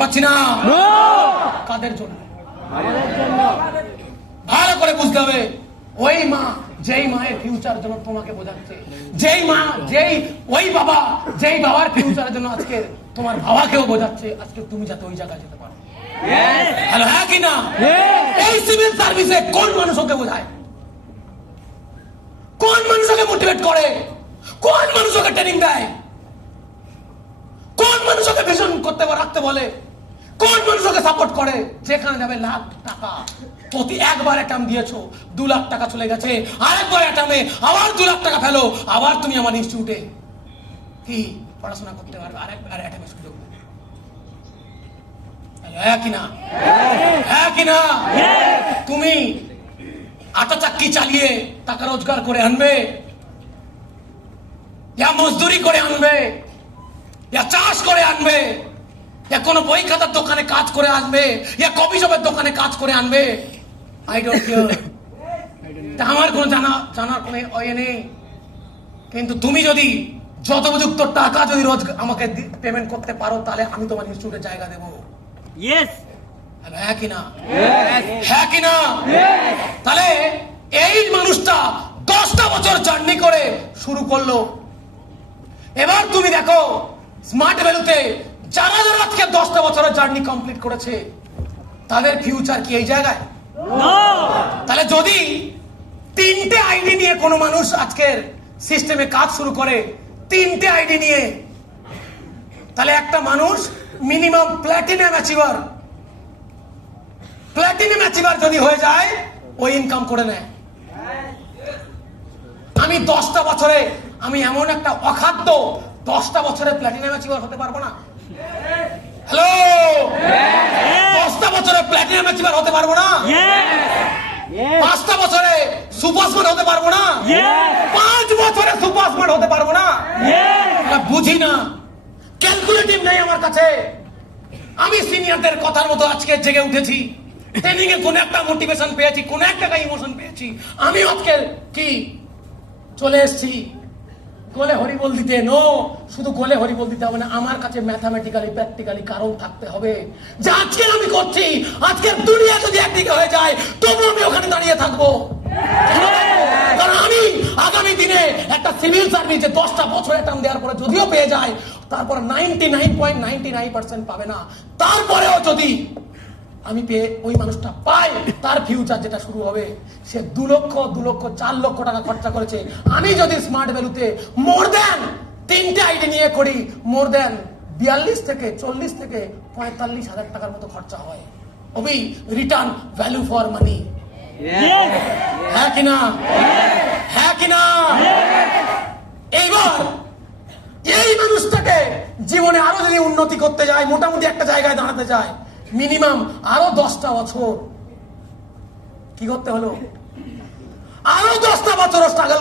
পাচ্ছি না। কাদের জন্য? ভালো করে বুঝতে হবে, ওই মা যেই মায়ের ফিউচার জন্য তোমাকে বোঝাচ্ছে, যেই মা ওই বাবা যেই বাবার ফিউচারের জন্য আজকে তোমার বাবাকেও বোঝাচ্ছে, আজকে তুমি যাতে ওই জায়গায় যেতে পারো। হ্যালো, হ্যাঁ কি না? এই সিভিল সার্ভিসে কোন মানুষ ওকে বোঝায়? কোন মানুষ ওকে মোটিভেট করে? কোন মানুষ ওকে ট্রেনিং দেয়? কোন মানুষ ওকে ভিশন করতে রাখতে বলে? কোন মানুষ ওকে সাপোর্ট করে? যেখানে যাবে লাখ টাকা প্রতি একবার অ্যাটাম দিয়েছো, 2 লাখ টাকা চলে গেছে, আরেকবার অ্যাটামে আবার 2 লাখ টাকা ফেলো, আবার তুমি আমার ইনস্টিটিউটে কি পড়াশোনা করতে পারবে, আরেকবার অ্যাটামের সুযোগ দেবে। হ্যাঁ কিনা? হ্যাঁ কিনা? তুমি আটা চাক্কি চালিয়ে টাকা রোজগার করে আনবে, ইয়া মজদুরি করে আনবে, ইয়া চাষ করে আনবে, ইয়া কোনো বই খাতার দোকানে কাজ করে আনবে, ইয়া কফি শপের দোকানে কাজ করে আনবে, আই ডোন্ট কেয়ার। আমার কোনো জানার কোনো ওয়ে নেই। কিন্তু তুমি যদি যথোপযুক্ত টাকা যদি রোজ আমাকে পেমেন্ট করতে পারো, তাহলে আমি তোমার ইনস্টিটিউটে জায়গা দেবো। হ্যাঁ কিনা? হ্যাঁ কিনা? তাহলে এই মানুষটা 10টা বছর জার্নি করে শুরু করলো। এবার তুমি দেখো স্মার্ট ভ্যালুতে যারা যারা আজকে 10টা বছরের জার্নি কমপ্লিট করেছে, তাদের ফিউচার কি এই জায়গায়? তাহলে যদি 3টে আইডি নিয়ে কোনো মানুষ আজকের সিস্টেমে কাজ শুরু করে, 3টে আইডি নিয়ে, তাহলে একটা মানুষ মিনিমাম প্ল্যাটিনাম অ্যাচিভার যদি হয়ে যায়, ওই ইনকাম করে নেয়। আমি 10টা বছরে আমি এমন একটা অখাদ্য 10টা বছরে প্ল্যাটিনাম অ্যাচিভার হতে পারবো না। হ্যালো, 10টা বছরে প্ল্যাটিনাম অ্যাচিভার হতে পারবো না। 5টা বছরে সুপার স্মার্ট হতে পারবো না। 5 বছরে সুপার স্মার্ট হতে পারবো না। বুঝি না, ক্যালকুলেটিভ নেই আমার কাছে। আমি সিনিয়রদের কথার মতো আজকে জেগে উঠেছি, ট্রেনিং এ কোন একটা মোটিভেশন পেয়েছি, কোন একটা ইমোশন পেয়েছি, আমি আজকে কি চলে এসেছি গোলে হরিবল দিতে। নো, শুধু গোলে হরিবল দিতে হবে না, আমার কাছে ম্যাথামেটিক্যালি প্র্যাকটিক্যালি কারণ থাকতে হবে যে আজকে আমি করছি, আজকের দুনিয়া যদি একদিকে হয়ে যায় তবু আমি ওখানে দাঁড়িয়ে থাকবো। কারণ আমি আগামী দিনে একটা সিভিল সার্ভিসে 10টা বছর অ্যাটাম দেওয়ার পরে যদিও পেয়ে যায়, তারপর 99.99% পাবে না। তারপরেও যদি আমি পেয়ে ওই মানুষটা পাই, তার ফিউচার যেটা শুরু হবে, সে 2 লক্ষ 4 লক্ষ টাকা খরচা করেছে। আমি যদি স্মার্ট ভ্যালুতে মোর দেন 3টে আইডি নিয়ে করি, মোর দেন 42 থেকে 40 থেকে 45 হাজার টাকার মতো খরচা হয়। ওবি রিটার্ন ভ্যালু ফর মানি। হ্যাঁ কিনা? হ্যাঁ কিনা? এইবার এই মানুষটাকে জীবনে আরো যদি উন্নতি করতে যায়, মোটামুটি একটা জায়গায় দাঁড়াতে যায়, মিনিমাম আরো 10টা বছর কি করতে হলো? আরো 10টা বছর স্ট্রাগল